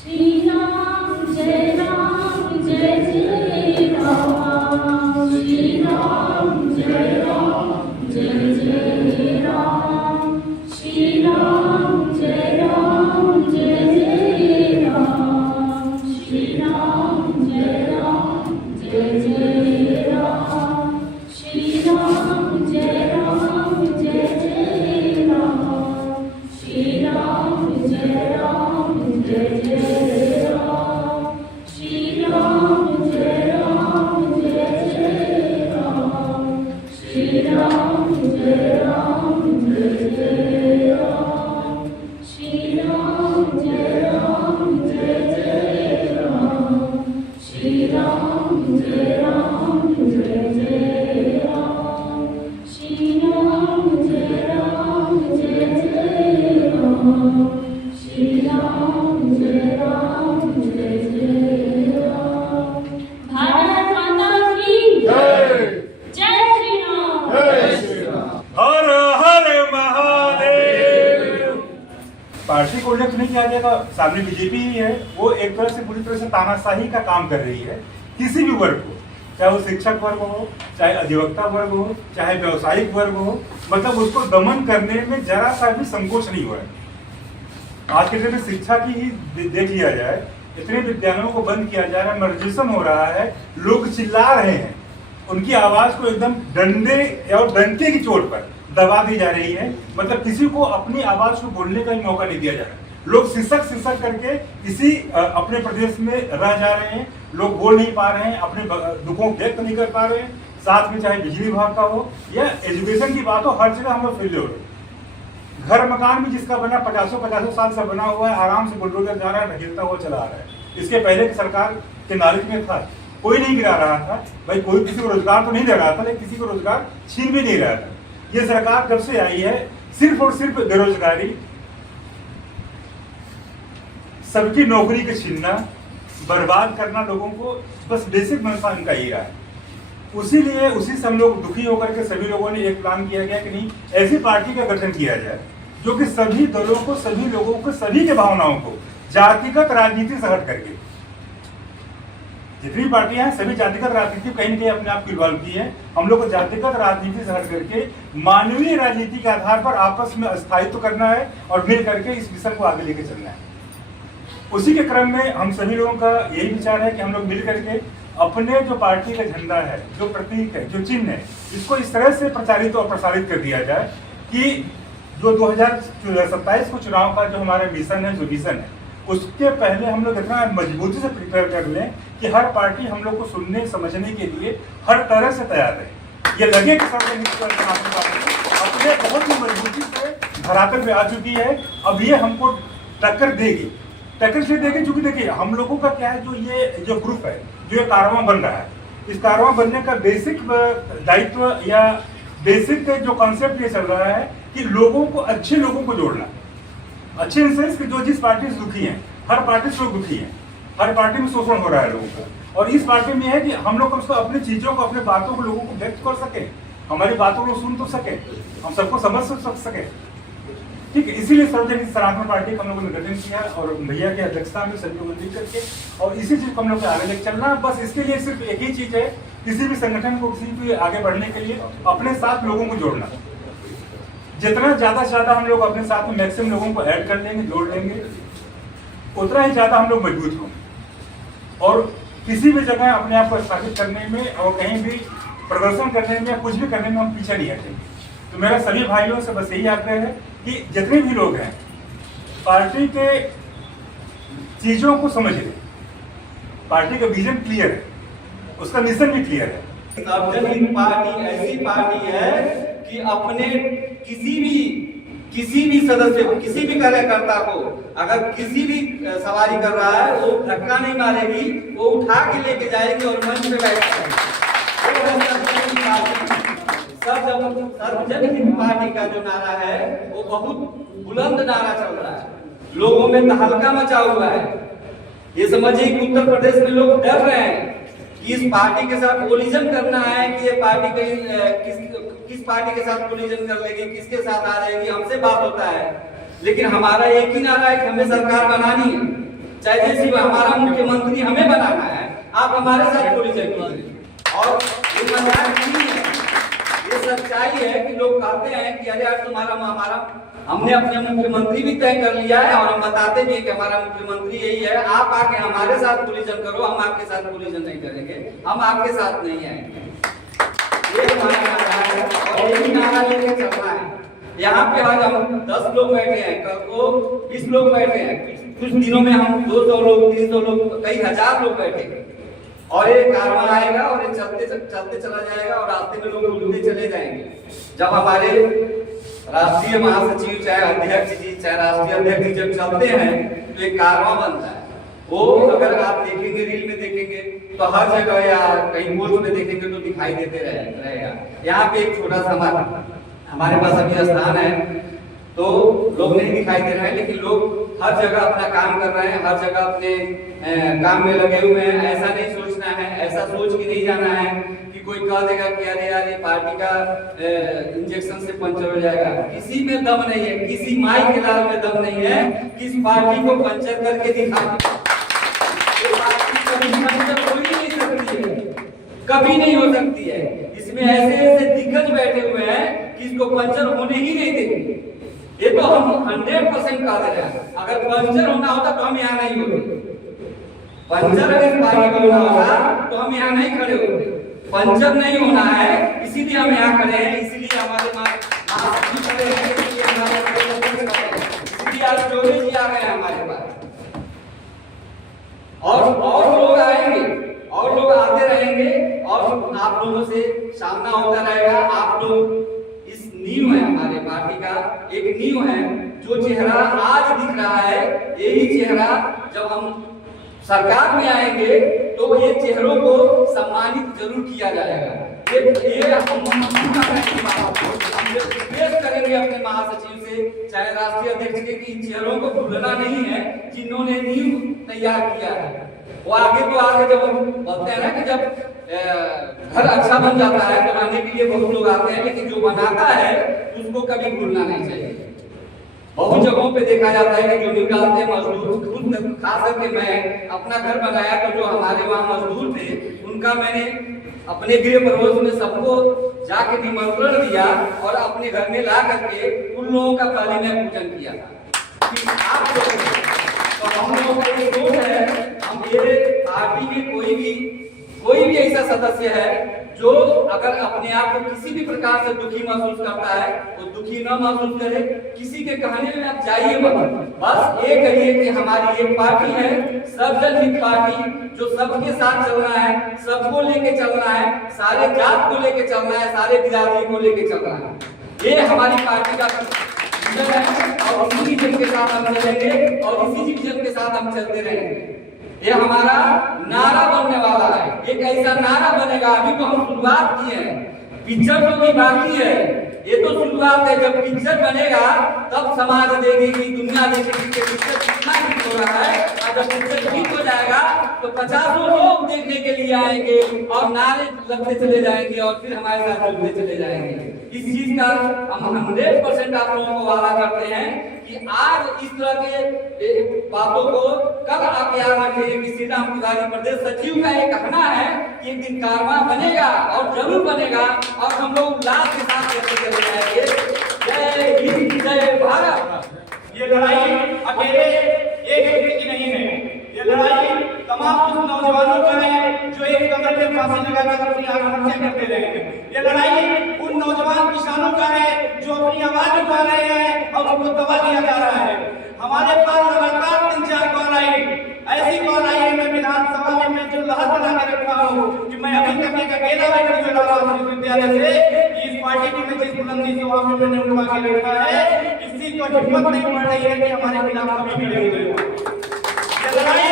श्री राम जय जय राम, श्री राम जय जय राम, श्री राम जय जय राम, श्री राम जय जय राम, श्री राम जय जय राम, श्री राम जय जय राम, श्री राम जय जय राम, श्री राम जय जय राम, श्री राम जय जय राम, श्री राम जय जय राम, श्री राम जय जय राम, श्री राम जय जय राम। भारत माता की जय, जय श्री राम, जय श्री राम। हर हर महादेव। पार्टी को उल्लेख नहीं किया जाएगा, सामने बीजेपी ही है। वो एक तरह से पूरी तरह से तानाशाही का काम कर रही है किसी भी वर्ग को, चाहे वो शिक्षक वर्ग हो, चाहे अधिवक्ता वर्ग हो, चाहे व्यवसायिक वर्ग हो, मतलब उसको दमन करने में जरा सा भी संकोच नहीं हुआ है। आज के दिन में शिक्षा की ही देख लिया जाए, इतने विद्यालयों को बंद किया जा रहा है, मर्जिस्म हो रहा है, लोग चिल्ला रहे हैं, उनकी आवाज को एकदम डंडे और डंके की चोट पर दबा दी जा रही है। मतलब किसी को अपनी आवाज को बोलने का भी मौका नहीं दिया जा रहा है। लोग सिसक करके इसी अपने प्रदेश में रह जा रहे हैं, लोग बोल नहीं पा रहे हैं, अपने दुखों व्यक्त नहीं कर पा रहे हैं। साथ में चाहे बिजली विभाग का हो या एजुकेशन की बात हो, हर जगह हम लोग फेल हो रहे हैं। घर मकान भी जिसका बना 50 साल से बना हुआ है, आराम से बुलडोजर जा रहा है, ढकेलता हुआ चला आ रहा है। इसके पहले की सरकार के नॉलेज में था, कोई नहीं गिरा रहा था भाई, कोई किसी को रोजगार तो नहीं दे रहा था, लेकिन किसी को रोजगार छीन भी नहीं रहा था। ये सरकार जब से आई है, सिर्फ और सिर्फ बेरोजगारी, सबकी नौकरी के छीनना, बर्बाद करना लोगों को, बस बेसिक मनसा इनका ही रहा है। उसी से हम लोग दुखी होकर के सभी लोगों ने एक प्लान किया गया कि नहीं, ऐसी पार्टी का गठन किया जाए जो कि सभी दलों को, सभी लोगों को, सभी के भावनाओं को जातिगत राजनीति से हट करके, जितनी पार्टियां हैं सभी जातिगत राजनीति कहीं न कहीं अपने आप को इन्वॉल्व की है। हम लोग को जातिगत राजनीति से हट करके मानवीय राजनीति के आधार पर आपस में स्थायित्व करना है और मिल करके इस मिशन को आगे लेके चलना है। उसी के क्रम में हम सभी लोगों का यही विचार है कि हम लोग मिल करके अपने जो पार्टी का झंडा है, जो प्रतीक है, जो चिन्ह है, इसको इस तरह से प्रचारित और प्रसारित कर दिया जाए कि जो 2027 को चुनाव का जो हमारा मिशन है, जो विजन है, उसके पहले हम लोग इतना मजबूती से प्रिपेयर कर लें कि हर पार्टी हम लोग को सुनने समझने के लिए हर तरह से तैयार है। ये लगे कि अपने बहुत ही मजबूती से धरातल पे आ चुकी है, अब ये हमको टक्कर देगी। टक्कर से देखें, चूंकि देखिए हम लोगों का क्या है, जो ग्रुप है, जो ये कारवां बन रहा है, इस कारवां बनने का बेसिक दायित्व या बेसिक जो कॉन्सेप्ट ये चल रहा है कि लोगों को, अच्छे लोगों को जोड़ना। अच्छे इन सेंस कि जो जिस पार्टी से दुखी हैं, हर पार्टी से लोग दुखी हैं, हर पार्टी में शोषण हो रहा है लोगों का, और इस पार्टी में है कि हम लोग कम से कम अपनी चीजों को, अपने बातों को लोगों को व्यक्त कर सके, हमारी बातों को सुन तो सके, हम सबको समझ सके। ठीक है, इसीलिए सार्वजनिक सनातन पार्टी का हम लोगों ने गठन किया और भैया की अध्यक्षता में सभी को मिल करके, और इसी चीज को हम लोग आगे लेकर चलना। बस इसके लिए सिर्फ एक ही चीज है, किसी भी संगठन को, किसी भी आगे बढ़ने के लिए अपने साथ लोगों को जोड़ना। जितना ज्यादा से ज्यादा हम लोग अपने साथ में मैक्सिमम लोगों को ऐड कर लेंगे, जोड़ लेंगे, उतना ही ज्यादा हम लोग मजबूत होंगे। और किसी भी जगह अपने आप को स्थापित करने में और कहीं भी प्रदर्शन करने में, कुछ भी करने में हम पीछे नहीं हटेंगे। तो मेरा सभी भाइयों से बस यही आग्रह है कि जितने भी लोग हैं, पार्टी के चीजों को समझ लें, पार्टी का विजन क्लियर है, उसका मिशन भी क्लियर है। सार्वजनिक पार्टी ऐसी पार्टी है कि अपने किसी भी सदस्य को, किसी भी कार्यकर्ता को अगर किसी भी सवारी कर रहा है, वो धक्का नहीं मारेगी, वो उठा के लेके जाएगी और मंच पे बैठाएगी। सार्वजनिक पार्टी का जो नारा है वो बहुत बुलंद नारा चल रहा है, लोगों में तहलका मचा हुआ है। ये समझिए कि उत्तर प्रदेश में लोग डर रहे हैं कि इस पार्टी के साथ कोलिजन करना है, कि ये पार्टी कहीं किस पार्टी के साथ कोलिजन कर लेगी, किसके साथ आ जाएगी, हमसे बात होता है। लेकिन हमारा एक ही नारा है कि हमें सरकार बनानी है, चाहे जैसी हमारा मुख्यमंत्री हमें बनाना है, आप हमारे साथ कोलिजन कीजिए। और ये मजाक नहीं है, ये सच्चाई है कि लोग कहते हैं कि अरे यार तुम्हारा हमारा, हमने अपने मुख्यमंत्री भी तय कर लिया है और हम बताते भी हैं कि हमारा मुख्यमंत्री यही है, आप आके हमारे साथ कोलिजन करो, हम आपके साथ कोलिजन नहीं करेंगे, हम आपके साथ नहीं आएंगे। ये हमारा नारा है और यही नारा लेके चलना है। यहाँ पे आज हम 10 लोग बैठे हैं, कल को 20 लोग बैठे हैं, कुछ दिनों में हम 200 लोग, 300 लोग, कई हजार लोग बैठेंगे और ये कारवां आएगा और ये चलते चला जाएगा और रास्ते में लोग उड़ते चले जाएंगे। जब हमारे राष्ट्रीय महासचिव, चाहे अध्यक्ष जी, चाहे राष्ट्रीय अध्यक्ष जी जब चलते हैं तो एक कारवां बनता है। वो अगर आप देखेंगे, रील में देखेंगे तो हर जगह या कहीं पोस्ट में देखेंगे तो दिखाई देते रहेगा। यहाँ पे एक छोटा सा हमारे पास अभी स्थान है तो लोग नहीं दिखाई दे रहे हैं, लेकिन लोग हर जगह अपना काम कर रहे हैं, हर जगह अपने काम में लगे हुए हैं। ऐसा नहीं सोचना है, ऐसा सोच के नहीं जाना है कि कोई कह देगा कि अरे यार ये पार्टी का इंजेक्शन से पंचर हो जाएगा। किसी में दम नहीं है, किसी माई के लाल में दम नहीं है कि इस पार्टी को पंचर करके दिखा। ये पार्टी कभी पंचर हो ही नहीं सकती है, कभी नहीं हो सकती है। इसमें ऐसे ऐसे दिग्गज बैठे हुए हैं कि इसको पंचर होने ही नहीं देंगे। ये तो हम 100% कह दे रहे हैं, अगर पंचर होना होता तो हम यहाँ नहीं होते। पंचर अगर पार्टी को होना होता तो हम यहाँ नहीं खड़े होते। पंचर नहीं होना है, इसीलिए हम यहाँ खड़े हैं, इसीलिए हमारे महासचिव खड़े हैं, इसीलिए आज चौधरी जी आ रहे हैं हमारे पास। और लोग आएंगे और लोग आते रहेंगे और आप लोगों से सामना होता रहेगा। आप लोग इस नींव है, हमारे पार्टी का एक नींव है। जो चेहरा आज दिख रहा है, यही चेहरा जब हम सरकार में आएंगे तो ये चेहरों को सम्मानित जरूर किया जाएगा। ये हम रिक्वेस्ट करेंगे अपने महासचिव से, चाहे राष्ट्रीय अध्यक्ष के, कि चेहरों को भूलना नहीं है जिन्होंने नींव तैयार किया है। वो आगे जब हम बोलते हैं ना कि जब घर अच्छा बन जाता है तो रहने के लिए बहुत लोग आते हैं, लेकिन जो बनाता है उसको कभी भूलना नहीं चाहिए। बहुत जगहों पे देखा जाता है कि जो निकालते मजदूर, खुद खास करके मैं अपना घर बनाया तो जो हमारे वहाँ मजदूर थे उनका मैंने अपने गृह प्रवेश में सबको जाके निमंत्रण दिया और अपने घर में ला करके उन लोगों का पहले मैं पूजन किया कि आप लोग, तो हम लोगों का ये सोच है, हम ये पार्टी में कोई भी ऐसा सदस्य है जो अगर अपने आप को किसी भी प्रकार से दुखी महसूस करता है वो दुखी न महसूस करे। किसी के कहने में आप जाइए मत, बस ये कहिए कि हमारी एक पार्टी है, सर्वजन हित पार्टी, जो सबके साथ चलना है, सबको लेके चलना है, सारे जात को लेके चलना है, सारे बिरादरी को लेके चलना है। ये हमारी पार्टी का विजन है और इसी विजन के साथ हम चलेंगे और इसी विजन के साथ हम चलते रहेंगे। ये हमारा नारा बनने वाला है, एक ऐसा नारा बनेगा। अभी तो हम शुरुआत किए हैं, पिक्चर तो भी बाकी है, ये तो शुरुआत है। जब पिक्चर बनेगा तब समाज देखेगी, दुनिया देखेगी कि पिक्चर कितना हिट हो रहा है। और जब पिक्चर हिट हो जाएगा तो 50 लोग देखने के लिए आएंगे और नारे लगते चले जाएंगे और फिर हमारे साथ जुड़ते चले जाएंगे। इस चीज का हम 100% आप लोगों को वादा करते हैं कि आज इस तरह के बातों को कल आप याद रखेंगे कि श्री राम पुजारी प्रदेश सचिव का एक कहना है कि एक दिन कारवां बनेगा और जरूर बनेगा और हम लोग उल्लास के साथ चले जाएंगे। जय हिंद, जय भारत। ये लड़ाई अकेले एक व्यक्ति की नहीं है, ये लड़ाई तमाम उन नौजवानों का है जो एक कमर में फांसी लगाकर अपनी आत्महत्या करते रहे। ये लड़ाई उन नौजवान किसानों का है जो अपनी आवाज उठा रहे हैं और उनको दबा दिया जा रहा है। हमारे पास लगातार 3-4 कॉल आई, ऐसी कॉल आई है, मैं विधानसभा में मैं जो लहर बना के रखा हूँ कि मैं अभी तक एक अकेला व्यक्ति हूँ इलाहाबाद विश्वविद्यालय से कि इस पार्टी की मैं जिस बुलंदी से वहाँ पे मैंने उठा के रखा है, किसी को हिम्मत नहीं पड़ रही है कि हमारे खिलाफ कभी भी नहीं हुए। ये लड़ाई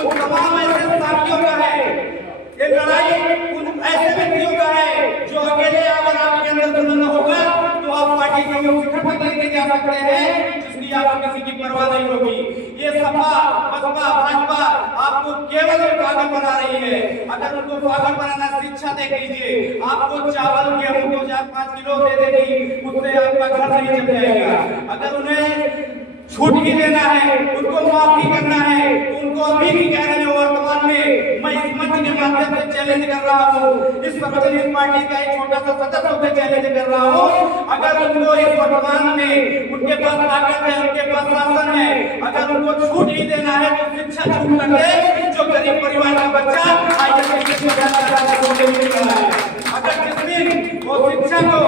उन तमाम ऐसे साथियों का है, ये लड़ाई उन ऐसे व्यक्तियों का है जो अकेले अगर आपके अंदर जुनून होगा तो आप पार्टी को शिखर तक लेके जा सकते हैं जिसकी आपको किसी की परवाह नहीं होगी। ये सपा, बसपा, भाजपा आपको केवल पागल बना रही है। अगर उनको पागल बनाना शिक्षा दे दीजिए, आपको चावल गेहूं को 4-5 किलो दे देगी, उससे आपका घर नहीं चल जाएगा। अगर उन्हें छूट भी देना है, उनको माफ भी करना है, आपसे चैलेंज कर रहा हूँ, इस सार्वजनिक पार्टी का एक छोटा सा सदस्य होकर चैलेंज कर रहा हूँ, अगर उनको इस वर्तमान में उनके पास ताकत है, उनके पास शासन है, अगर उनको छूट ही देना है तो शिक्षा छूट कर दे। जो गरीब परिवार का बच्चा अगर जिस दिन वो शिक्षा को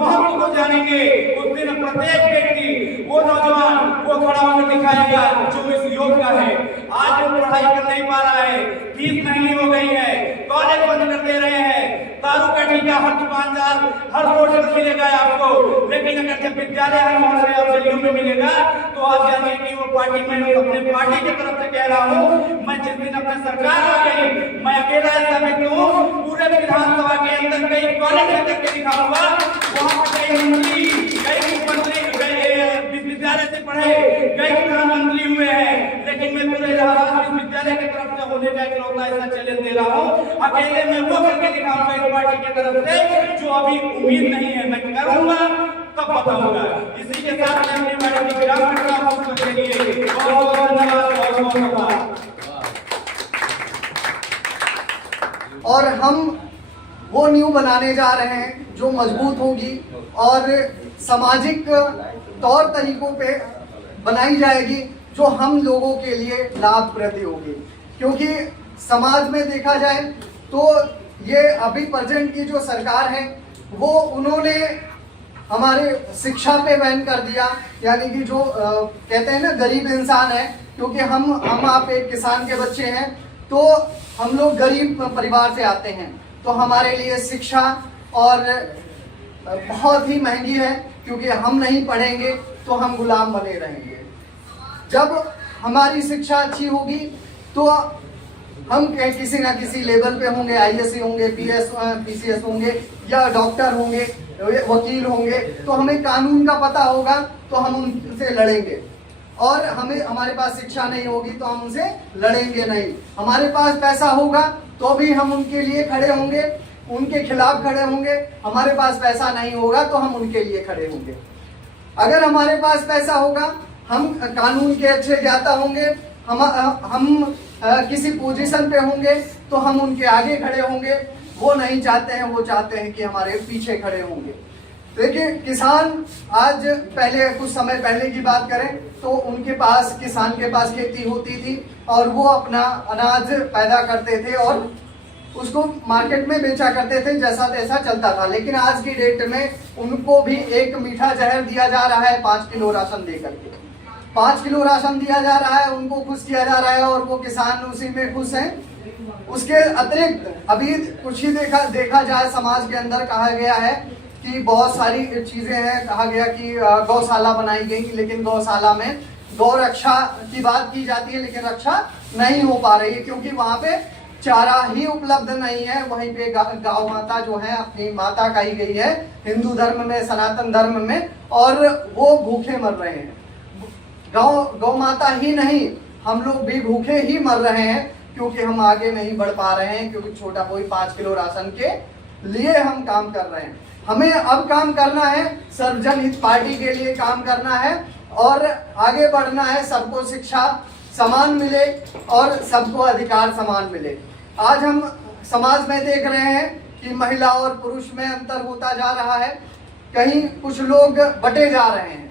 महत्व को जानेंगे, उस दिन प्रत्येक व्यक्ति, वो नौजवान, वो खड़ा होकर दिखाएगा जो इस योग का है। आज वो पढ़ाई कर नहीं पा रहा है, फीस महंगी हो गई है, कॉलेज बंद कर दे रहे हैं, दारू का टीका हर दुकानदार हर रोड पर मिलेगा आपको, लेकिन अगर जब विद्यालय हर मोहल्ले और गलियों में मिलेगा तो आप जानिए कि वो पार्टी, मैं अपने पार्टी की तरफ से कह रहा हूँ, मैं जिस दिन अपनी सरकार आ गई, मैं अकेला ऐसा व्यक्ति हूँ, पूरे विधानसभा के अंदर कई कॉलेज में करके दिखाऊंगा, वहाँ पर कई मंत्री, कई मुख्यमंत्री, विश्वविद्यालय से पढ़े, कई प्रधानमंत्री हुए हैं, लेकिन मैं पूरे इलाहाबाद विश्वविद्यालय की तरफ से होने का इकलौता ऐसा चैलेंज दे रहा हूँ, अकेले मैं वो करके दिखाऊंगा इस पार्टी की तरफ से जो अभी उम्मीद नहीं है, मैं करूंगा तब बताऊंगा। इसी के साथ मैं अपनी बात की विराम करता हूँ। उसके लिए बहुत बहुत धन्यवाद, बहुत बहुत धन्यवाद। और हम वो नींव बनाने जा रहे हैं जो मजबूत होगी और सामाजिक तौर तरीकों पे बनाई जाएगी, जो हम लोगों के लिए लाभप्रद होगी। क्योंकि समाज में देखा जाए तो ये अभी प्रेजेंट की जो सरकार है वो उन्होंने हमारे शिक्षा पे बैन कर दिया, यानी कि जो कहते हैं ना गरीब इंसान है, क्योंकि हम आप एक किसान के बच्चे हैं, तो हम लोग गरीब परिवार से आते हैं, तो हमारे लिए शिक्षा और बहुत ही महंगी है, क्योंकि हम नहीं पढ़ेंगे तो हम गुलाम बने रहेंगे। जब हमारी शिक्षा अच्छी होगी तो हम किसी ना किसी लेवल पे होंगे, आईएएस होंगे, पीसीएस होंगे, या डॉक्टर होंगे, वकील होंगे, तो हमें कानून का पता होगा तो हम उनसे लड़ेंगे। और हमारे पास शिक्षा नहीं होगी तो हम उनसे लड़ेंगे नहीं। हमारे पास पैसा होगा तो भी हम उनके लिए खड़े होंगे, उनके खिलाफ खड़े होंगे। हमारे पास पैसा नहीं होगा तो हम उनके लिए खड़े होंगे। अगर हमारे पास पैसा होगा, हम कानून के अच्छे ज्ञाता होंगे, हम किसी पोजीशन पे होंगे तो हम उनके आगे खड़े होंगे। वो नहीं चाहते हैं, वो चाहते हैं कि हमारे पीछे खड़े होंगे। देखिए किसान, आज पहले कुछ समय पहले की बात करें तो उनके पास, किसान के पास खेती होती थी और वो अपना अनाज पैदा करते थे और उसको मार्केट में बेचा करते थे, जैसा तैसा चलता था। लेकिन आज की डेट में उनको भी एक मीठा जहर दिया जा रहा है 5 किलो राशन दे करके। 5 किलो राशन दिया जा रहा है, उनको खुश किया जा रहा है और वो किसान उसी में खुश हैं। उसके अतिरिक्त अभी कुछ ही देखा जाए, समाज के अंदर कहा गया है कि बहुत सारी चीजें हैं। कहा गया कि गौशाला बनाई गई, लेकिन गौशाला में गौ रक्षा की बात की जाती है, लेकिन रक्षा नहीं हो पा रही है, क्योंकि वहां पे चारा ही उपलब्ध नहीं है। वहीं पे गौ माता जो है अपनी माता कही गई है हिंदू धर्म में, सनातन धर्म में, और वो भूखे मर रहे हैं। गौ माता ही नहीं, हम लोग भी भूखे ही मर रहे हैं, क्योंकि हम आगे नहीं बढ़ पा रहे हैं, क्योंकि छोटा कोई 5 किलो राशन के लिए हम काम कर रहे हैं। हमें अब काम करना है, सर्वजन हित पार्टी के लिए काम करना है और आगे बढ़ना है। सबको शिक्षा समान मिले और सबको अधिकार समान मिले। आज हम समाज में देख रहे हैं कि महिला और पुरुष में अंतर होता जा रहा है। कहीं कुछ लोग बटे जा रहे हैं,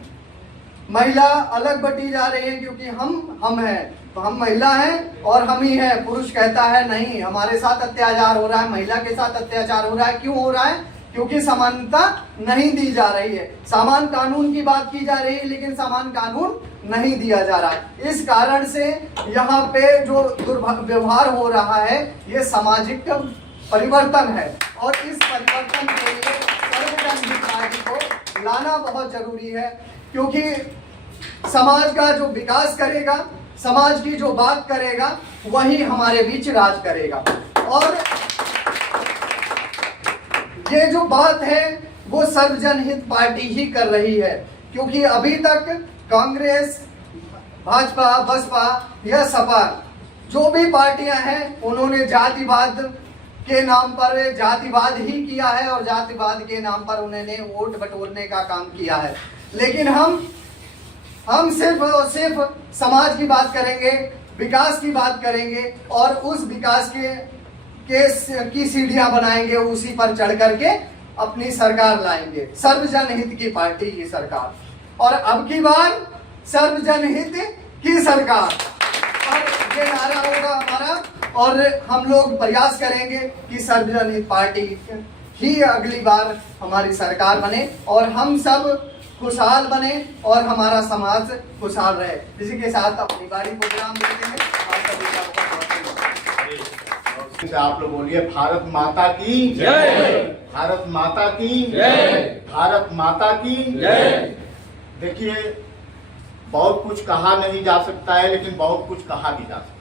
महिला अलग बटी जा रही है, क्योंकि हम हैं, तो हम महिला हैं और हम ही हैं। पुरुष कहता है नहीं, हमारे साथ अत्याचार हो रहा है, महिला के साथ अत्याचार हो रहा है। क्यों हो रहा है? क्योंकि समानता नहीं दी जा रही है। समान कानून की बात की जा रही है, लेकिन समान कानून नहीं दिया जा रहा है। इस कारण से यहाँ पे जो दुर्व्यवहार हो रहा है, ये सामाजिक परिवर्तन है और इस परिवर्तन के लिए सर्वजन हित पार्टी को लाना बहुत जरूरी है, क्योंकि समाज का जो विकास करेगा, समाज की जो बात करेगा, वही हमारे बीच राज करेगा। और ये जो बात है वो सर्वजन हित पार्टी ही कर रही है, क्योंकि अभी तक कांग्रेस, भाजपा, बसपा या सपा जो भी पार्टियां हैं, उन्होंने जातिवाद के नाम पर जातिवाद ही किया है और जातिवाद के नाम पर उन्होंने वोट बटोरने का काम किया है। लेकिन हम सिर्फ और सिर्फ समाज की बात करेंगे, विकास की बात करेंगे और उस विकास की सीढ़ियां बनाएंगे, उसी पर चढ़ करके अपनी सरकार लाएंगे। सर्वजन हित की पार्टी की सरकार, और अब की बार सर्वजन हित की सरकार, और ये नारा होगा हमारा। और हम लोग प्रयास करेंगे कि सर्वजन हित पार्टी ही अगली बार हमारी सरकार बने और हम सब खुशहाल बने और हमारा समाज खुशहाल रहे। इसी के साथ अपनी बारी प्रोग्राम देते हैं। आप सभी का बहुत आप लोग बोलिए भारत माता की जय, भारत माता की जय, भारत माता की जय। देखिए, बहुत कुछ कहा नहीं जा सकता है, लेकिन बहुत कुछ कहा भी जा सकता है।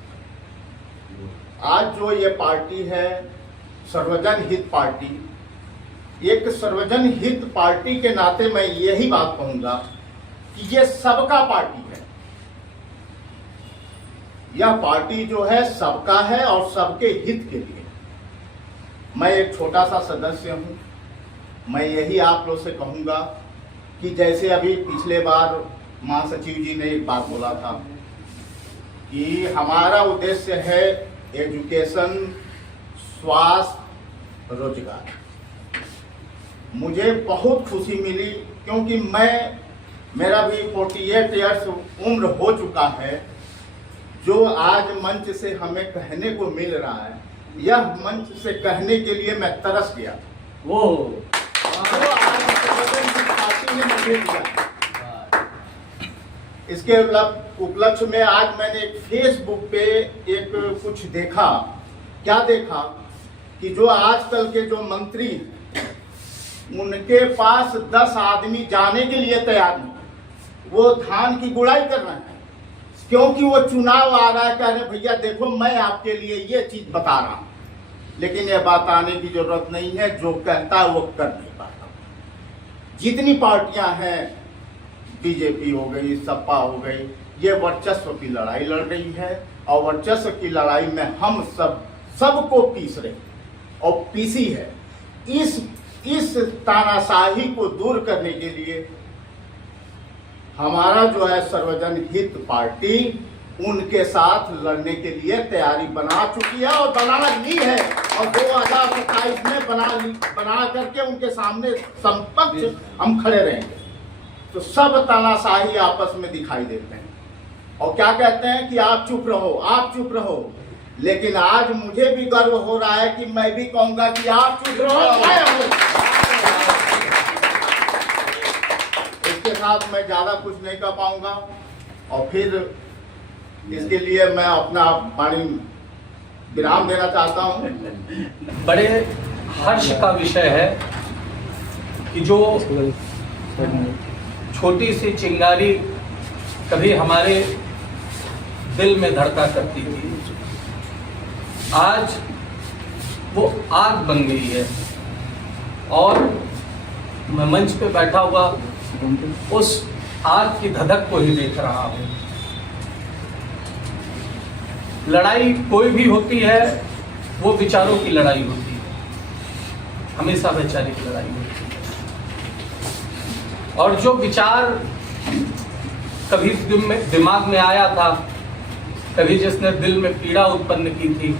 आज जो ये पार्टी है सर्वजन हित पार्टी, एक सर्वजन हित पार्टी के नाते मैं यही बात कहूंगा कि ये सबका पार्टी है। यह पार्टी जो है सबका है और सबके हित के लिए। मैं एक छोटा सा सदस्य हूं। मैं यही आप लोग से कहूंगा कि जैसे अभी पिछले बार महासचिव जी ने एक बात बोला था कि हमारा उद्देश्य है एजुकेशन, स्वास्थ्य, रोजगार। मुझे बहुत खुशी मिली क्योंकि मेरा भी 48 इयर्स उम्र हो चुका है। जो आज मंच से हमें कहने को मिल रहा है, यह मंच से कहने के लिए मैं तरस गया। वो आज पार्टी ने मुझे दिया। इसके उपलक्ष्य में आज मैंने एक फेसबुक पे एक कुछ देखा। क्या देखा कि जो आजकल के जो मंत्री, उनके पास 10 आदमी जाने के लिए तैयार नहीं। वो धान की गुड़ाई कर रहे हैं क्योंकि वो चुनाव आ रहा है। कह रहे भैया देखो मैं आपके लिए ये चीज बता रहा हूं, लेकिन ये बात आने की जरूरत नहीं है। जो कहता है वो कर नहीं पाता। जितनी पार्टियां हैं, बीजेपी हो गई, सपा हो गई, ये वर्चस्व की लड़ाई लड़ रही है और वर्चस्व की लड़ाई में हम सबको पीस रहे और पीसी है। इस तानाशाही को दूर करने के लिए हमारा जो है सर्वजन हित पार्टी उनके साथ लड़ने के लिए तैयारी बना चुकी है और बना ली है, और 2027 में बना करके उनके सामने समकक्ष हम खड़े रहेंगे। तो सब तानाशाही आपस में दिखाई देते हैं और क्या कहते हैं कि आप चुप रहो, आप चुप रहो। लेकिन आज मुझे भी गर्व हो रहा है कि मैं भी कहूंगा कि आप चुप रहो। इसके साथ मैं ज्यादा कुछ नहीं कर पाऊंगा और फिर इसके लिए मैं अपना वाणी विराम देना चाहता हूं। बड़े हर्ष का विषय है कि जो छोटी सी चिंगारी कभी हमारे दिल में धड़का करती थी, आज वो आग बन गई है। और मैं मंच पे बैठा हुआ उस आग की धधक को ही देख रहा हूं। लड़ाई कोई भी होती है वो विचारों की लड़ाई होती है, हमेशा वैचारिक लड़ाई होती है। और जो विचार कभी दिमाग में आया था, कभी जिसने दिल में पीड़ा उत्पन्न की थी,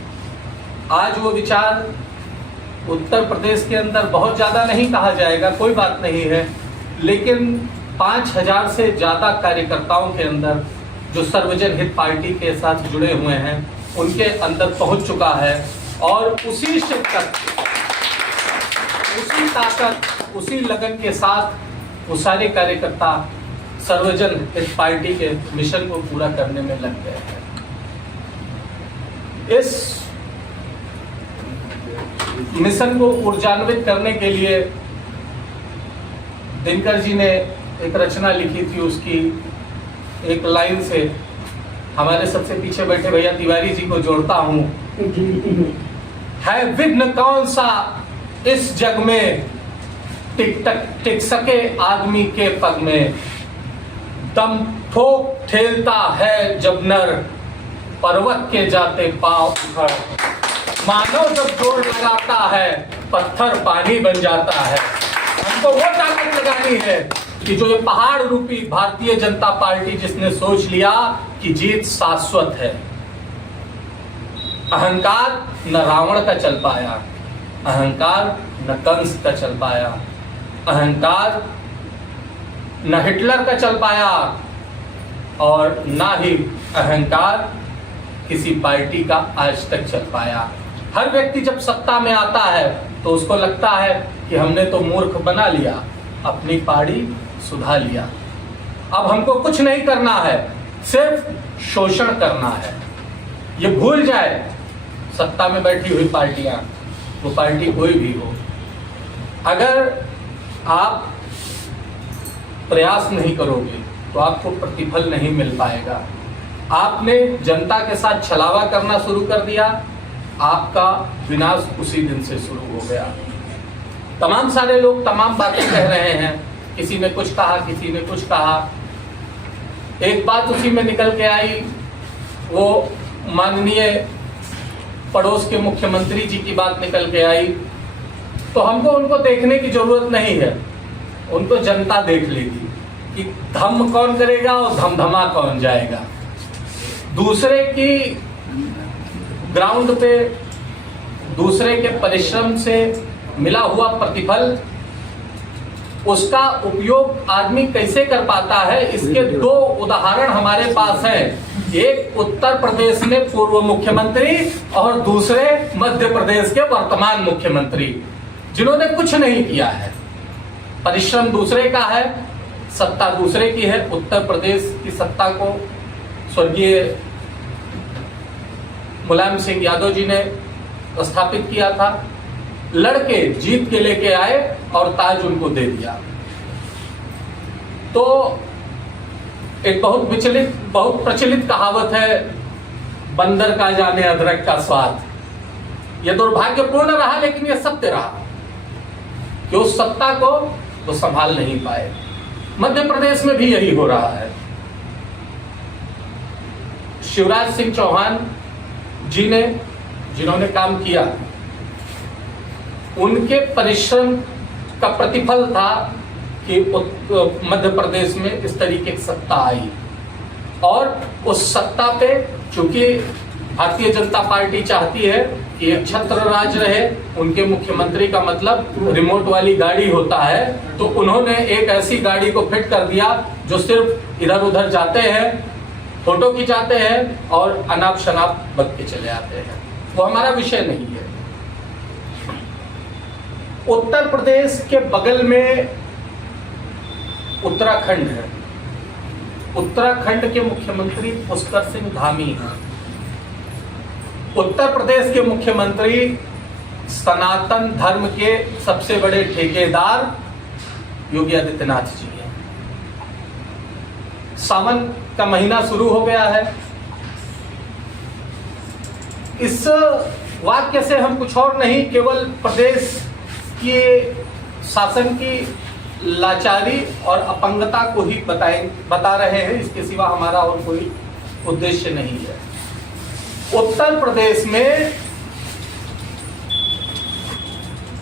आज वो विचार उत्तर प्रदेश के अंदर बहुत ज़्यादा नहीं कहा जाएगा, कोई बात नहीं है, लेकिन 5000 से ज़्यादा कार्यकर्ताओं के अंदर जो सर्वजन हित पार्टी के साथ जुड़े हुए हैं उनके अंदर पहुंच चुका है। और उसी शिद्दत, उसी ताकत, उसी लगन के साथ वो सारे कार्यकर्ता सर्वजन हित पार्टी के मिशन को पूरा करने में लग गए हैं। इस मिशन को ऊर्जान्वित करने के लिए दिनकर जी ने एक रचना लिखी थी। उसकी एक लाइन से हमारे सबसे पीछे बैठे भैया तिवारी जी को जोड़ता हूं। है विघ्न कौन सा इस जग में, टिक सके आदमी के पग में। दम ठोक ठेलता है जब नर, पर्वत के जाते पांव उखड़। मानव जब जोर लगाता है, पत्थर पानी बन जाता है। हमको वो ताकत लगानी है कि जो ये पहाड़ रूपी भारतीय जनता पार्टी जिसने सोच लिया कि जीत शाश्वत है, अहंकार न रावण का चल पाया, अहंकार न कंस का चल पाया, अहंकार न हिटलर का चल पाया, और ना ही अहंकार किसी पार्टी का आज तक चल पाया। हर व्यक्ति जब सत्ता में आता है तो उसको लगता है कि हमने तो मूर्ख बना लिया, अपनी पाड़ी सुधा लिया, अब हमको कुछ नहीं करना है, सिर्फ शोषण करना है। ये भूल जाए सत्ता में बैठी हुई पार्टियां, वो पार्टी कोई भी हो, अगर आप प्रयास नहीं करोगे तो आपको प्रतिफल नहीं मिल पाएगा। आपने जनता के साथ छलावा करना शुरू कर दिया, आपका विनाश उसी दिन से शुरू हो गया। तमाम सारे लोग तमाम बातें कह रहे हैं, किसी ने कुछ कहा, किसी ने कुछ कहा। एक बात उसी में निकल के आई, वो माननीय पड़ोस के मुख्यमंत्री जी की बात निकल के आई, तो हमको उनको देखने की जरूरत नहीं है, उनको जनता देख लेगी कि धम कौन करेगा और धमधमा कौन जाएगा। दूसरे की ग्राउंड पे, दूसरे के परिश्रम से मिला हुआ प्रतिफल, उसका उपयोग आदमी कैसे कर पाता है, इसके दो उदाहरण हमारे पास हैं। एक उत्तर प्रदेश में पूर्व मुख्यमंत्री और दूसरे मध्य प्रदेश के वर्तमान मुख्यमंत्री, जिन्होंने कुछ नहीं किया है। परिश्रम दूसरे का है, सत्ता दूसरे की है। उत्तर प्रदेश की सत्ता को स्वर्गीय मुलायम सिंह यादव जी ने स्थापित किया था, लड़के जीत के लेके आए और ताज उनको दे दिया। तो एक बहुत प्रचलित कहावत है, बंदर का जाने अदरक का स्वाद। यह दुर्भाग्यपूर्ण रहा, लेकिन यह सत्य रहा कि उस सत्ता को तो संभाल नहीं पाए। मध्य प्रदेश में भी यही हो रहा है। शिवराज सिंह चौहान जी ने, जिन्होंने काम किया, उनके परिश्रम का प्रतिफल था कि मध्य प्रदेश में इस तरीके की सत्ता आई, और उस सत्ता पे चूंकि भारतीय जनता पार्टी चाहती है कि एक छत्र राज रहे, उनके मुख्यमंत्री का मतलब रिमोट वाली गाड़ी होता है, तो उन्होंने एक ऐसी गाड़ी को फिट कर दिया जो सिर्फ इधर उधर जाते हैं, फोटो खिंचाते हैं और अनाप शनाप बक के चले आते हैं। वो हमारा विषय नहीं है। उत्तर प्रदेश के बगल में उत्तराखंड है। उत्तराखंड के मुख्यमंत्री पुष्कर सिंह धामी हैं। उत्तर प्रदेश के मुख्यमंत्री सनातन धर्म के सबसे बड़े ठेकेदार योगी आदित्यनाथ जी हैं। सावन का महीना शुरू हो गया है। इस वाक्य से हम कुछ और नहीं, केवल प्रदेश के शासन की लाचारी और अपंगता को ही बता रहे हैं, इसके सिवा हमारा और कोई उद्देश्य नहीं है। उत्तर प्रदेश में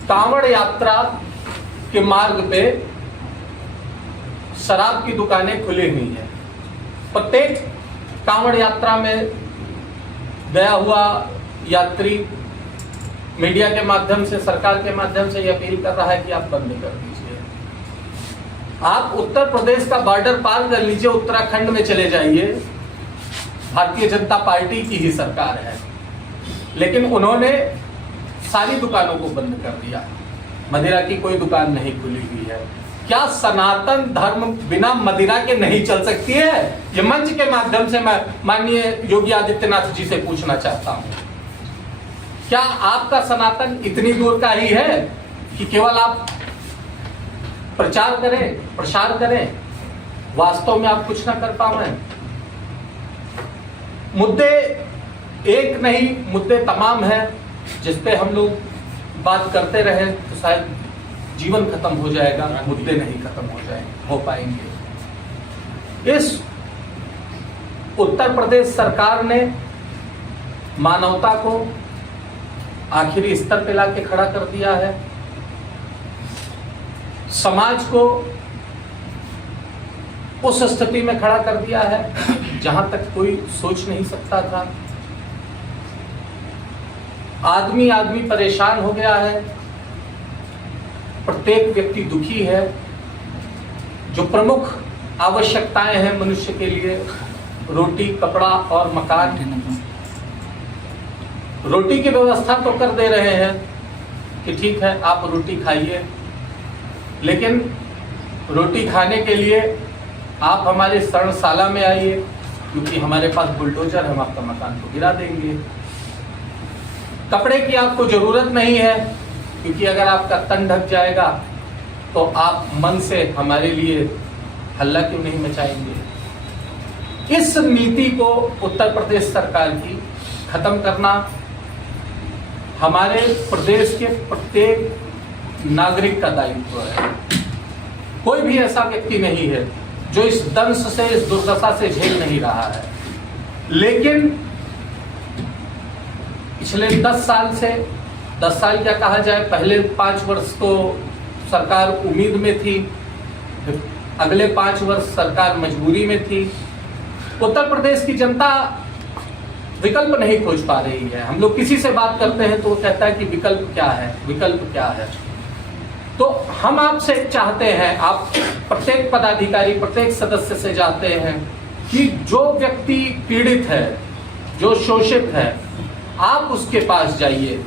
कांवड़ यात्रा के मार्ग पे शराब की दुकानें खुली हुई हैं। प्रत्येक कांवड़ यात्रा में गया हुआ यात्री मीडिया के माध्यम से, सरकार के माध्यम से यह अपील कर रहा है कि आप बंद कर दीजिए। आप उत्तर प्रदेश का बॉर्डर पार कर लीजिए, उत्तराखंड में चले जाइए, भारतीय जनता पार्टी की ही सरकार है, लेकिन उन्होंने सारी दुकानों को बंद कर दिया। मदिरा की कोई दुकान नहीं खुली हुई है। क्या सनातन धर्म बिना मदिरा के नहीं चल सकती है? ये मंच के माध्यम से मैं माननीय योगी आदित्यनाथ जी से पूछना चाहता हूं, क्या आपका सनातन इतनी दूर का ही है कि केवल आप प्रचार करें, प्रसार करें, वास्तव में आप कुछ ना कर पाए? मुद्दे एक नहीं, मुद्दे तमाम हैं, जिस पे हम लोग बात करते रहे तो शायद जीवन खत्म हो जाएगा, मुद्दे नहीं खत्म हो पाएंगे। इस उत्तर प्रदेश सरकार ने मानवता को आखिरी स्तर पे लाके खड़ा कर दिया है। समाज को उस स्थिति में खड़ा कर दिया है जहां तक कोई सोच नहीं सकता था। आदमी आदमी परेशान हो गया है, प्रत्येक व्यक्ति दुखी है। जो प्रमुख आवश्यकताएं हैं मनुष्य के लिए, रोटी, कपड़ा और मकान। रोटी की व्यवस्था तो कर दे रहे हैं कि ठीक है आप रोटी खाइए, लेकिन रोटी खाने के लिए आप हमारे शरणशाला में आइए, क्योंकि हमारे पास बुलडोजर, हम आपका मकान को गिरा देंगे। कपड़े की आपको जरूरत नहीं है, क्योंकि अगर आपका तन ढक जाएगा तो आप मन से हमारे लिए हल्ला क्यों नहीं मचाएंगे। इस नीति को उत्तर प्रदेश सरकार की खत्म करना हमारे प्रदेश के प्रत्येक नागरिक का दायित्व है। कोई भी ऐसा व्यक्ति नहीं है जो इस दंश से, इस दुर्दशा से झेल नहीं रहा है। लेकिन पिछले 10 साल से, 10 साल क्या कहा जाए, पहले 5 वर्ष तो सरकार उम्मीद में थी, अगले 5 वर्ष सरकार मजबूरी में थी। उत्तर प्रदेश की जनता विकल्प नहीं खोज पा रही है। हम लोग किसी से बात करते हैं तो वो कहता है कि विकल्प क्या है, विकल्प क्या है। तो हम आपसे चाहते हैं, आप प्रत्येक पदाधिकारी, प्रत्येक सदस्य से चाहते हैं कि जो व्यक्ति पीड़ित है, जो शोषित है, आप उसके पास जाइए,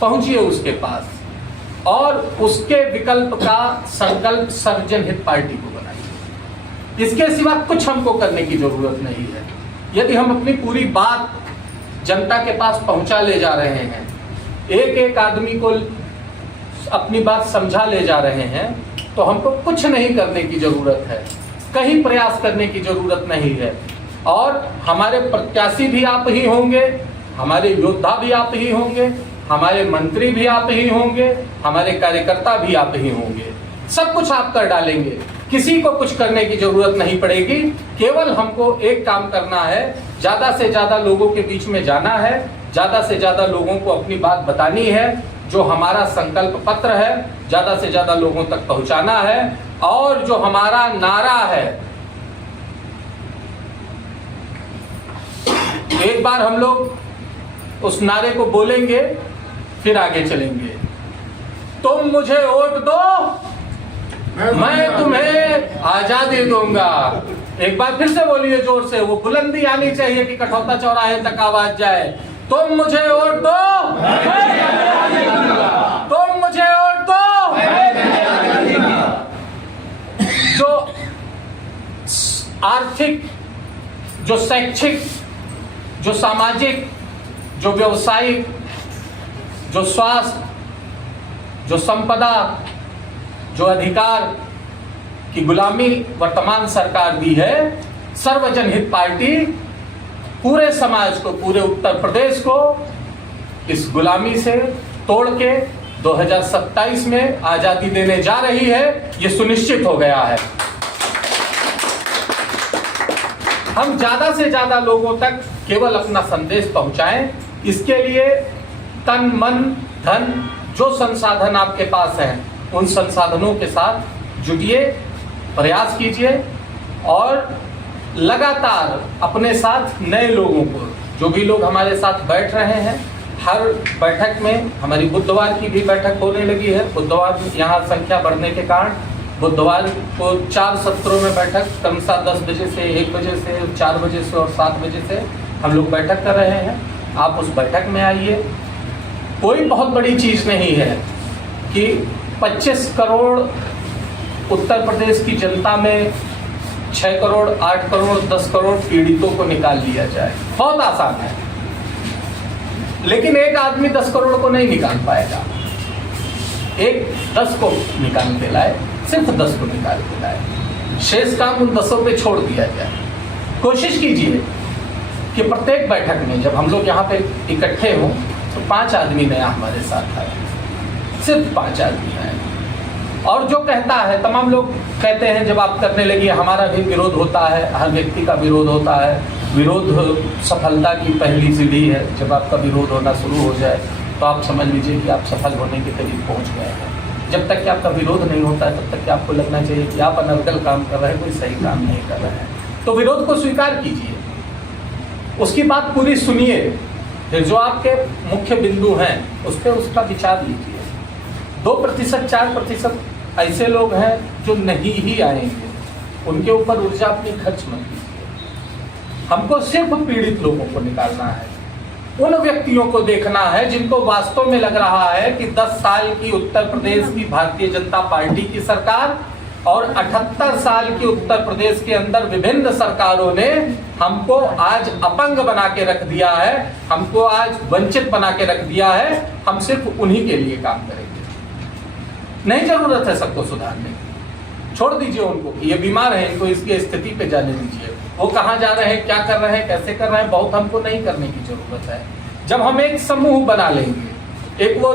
पहुंचिए उसके पास और उसके विकल्प का संकल्प सर्वजन हित पार्टी को बनाइए। इसके सिवा कुछ हमको करने की जरूरत नहीं है। यदि हम अपनी पूरी बात जनता के पास पहुंचा ले जा रहे हैं, एक एक आदमी को अपनी बात समझा ले जा रहे हैं, तो हमको कुछ नहीं करने की जरूरत है, कहीं प्रयास करने की जरूरत नहीं है। और हमारे प्रत्याशी भी आप ही होंगे, हमारे योद्धा भी आप ही होंगे, हमारे मंत्री भी आप ही होंगे, हमारे कार्यकर्ता भी आप ही होंगे। सब कुछ आप कर डालेंगे, किसी को कुछ करने की जरूरत नहीं पड़ेगी। केवल हमको एक काम करना है, ज्यादा से ज्यादा लोगों के बीच में जाना है, ज्यादा से ज्यादा लोगों को अपनी बात बतानी है, जो हमारा संकल्प पत्र है ज्यादा से ज्यादा लोगों तक पहुंचाना है। और जो हमारा नारा है, एक बार हम लोग उस नारे को बोलेंगे, फिर आगे चलेंगे। तुम मुझे वोट दो, मैं तुम्हें आजादी दूंगा। एक बार फिर से बोलिए जोर से, वो बुलंदी आनी चाहिए कि कठौता चौराहे तक आवाज जाए। तुम मुझे वोट दो, तुम मुझे वोट दो। जो आर्थिक, जो शैक्षिक, जो सामाजिक, जो व्यवसायिक, जो स्वास्थ्य, जो संपदा, जो अधिकार की गुलामी वर्तमान सरकार दी है, सर्वजन हित पार्टी पूरे समाज को, पूरे उत्तर प्रदेश को इस गुलामी से तोड़ के 2027 में आजादी देने जा रही है। ये सुनिश्चित हो गया है। हम ज्यादा से ज्यादा लोगों तक केवल अपना संदेश पहुंचाएं। इसके लिए तन, मन, धन, जो संसाधन आपके पास हैं, उन संसाधनों के साथ जुटिए, प्रयास कीजिए और लगातार अपने साथ नए लोगों को, जो भी लोग हमारे साथ बैठ रहे हैं, हर बैठक में, हमारी बुधवार की भी बैठक होने लगी है। बुधवार यहाँ संख्या बढ़ने के कारण बुधवार को 4 सत्रों में बैठक, क्रमशः 10 बजे से, 1 बजे से, 4 बजे से और 7 बजे से हम लोग बैठक कर रहे हैं। आप उस बैठक में आइए। कोई बहुत बड़ी चीज़ नहीं है कि 25 करोड़ उत्तर प्रदेश की जनता में 6 करोड़, 8 करोड़, 10 करोड़ पीड़ितों को निकाल लिया जाए। बहुत आसान है, लेकिन एक आदमी 10 करोड़ को नहीं निकाल पाएगा। एक 10 को निकाल के लाए, सिर्फ 10 को निकाल के लाए, शेष काम उन 10 पे छोड़ दिया जाए। कोशिश कीजिए कि प्रत्येक बैठक में जब हम लोग यहाँ पे इकट्ठे हों तो 5 आदमी नया हमारे साथ आए, सिर्फ 5 आदमी आए। और जो कहता है, तमाम लोग कहते हैं जब आप करने लगी, हमारा भी विरोध होता है, हर व्यक्ति का विरोध होता है। विरोध सफलता की पहली सीढ़ी है। जब आपका विरोध होना शुरू हो जाए तो आप समझ लीजिए कि आप सफल होने के करीब पहुंच गए हैं। जब तक कि आपका विरोध नहीं होता है, तब तक कि आपको लगना चाहिए कि आप अनर्गल काम कर रहे हैं, कोई सही काम नहीं कर रहे हैं। तो विरोध को स्वीकार कीजिए, उसकी बात पूरी सुनिए, फिर जो आपके मुख्य बिंदु हैं उस पर उसका विचार लीजिए। 2%, 4% ऐसे लोग हैं जो नहीं ही आएंगे, उनके ऊपर ऊर्जा अपनी खर्च मत कीजिए। हमको सिर्फ पीड़ित लोगों को निकालना है, उन व्यक्तियों को देखना है जिनको वास्तव में लग रहा है कि 10 साल की उत्तर प्रदेश की भारतीय जनता पार्टी की सरकार और 78 साल की उत्तर प्रदेश के अंदर विभिन्न सरकारों ने हमको आज अपंग बना के रख दिया है, हमको आज वंचित बना के रख दिया है। हम सिर्फ उन्हीं के लिए काम करेंगे। नहीं जरूरत है सबको सुधारने की, छोड़ दीजिए उनको कि ये बीमार है, इनको इसकी स्थिति पे जाने दीजिए। वो कहाँ जा रहे हैं, क्या कर रहे हैं, कैसे कर रहे हैं, बहुत हमको नहीं करने की जरूरत है। जब हम एक समूह बना लेंगे, एक वो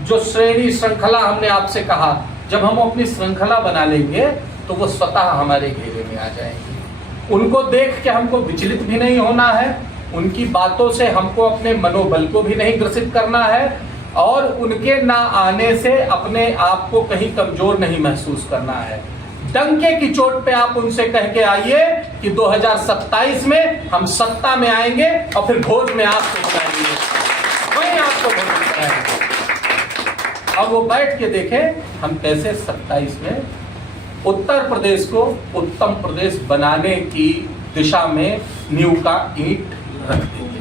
जो श्रेणी श्रृंखला हमने आपसे कहा, जब हम अपनी श्रृंखला बना लेंगे तो वो स्वतः हमारे घेरे में आ जाएंगे। उनको देख के हमको विचलित भी नहीं होना है, उनकी बातों से हमको अपने मनोबल को भी नहीं ग्रसित करना है और उनके ना आने से अपने आप को कहीं कमजोर नहीं महसूस करना है। डंके की चोट पे आप उनसे कह के आइए कि 2027 में हम सत्ता में आएंगे और फिर भोज में आपको बुलाएंगे, वहीं आपको भोज कराएंगे। अब वो बैठ के देखें हम कैसे 27 में उत्तर प्रदेश को उत्तम प्रदेश बनाने की दिशा में नींव का ईंट रखते हैं।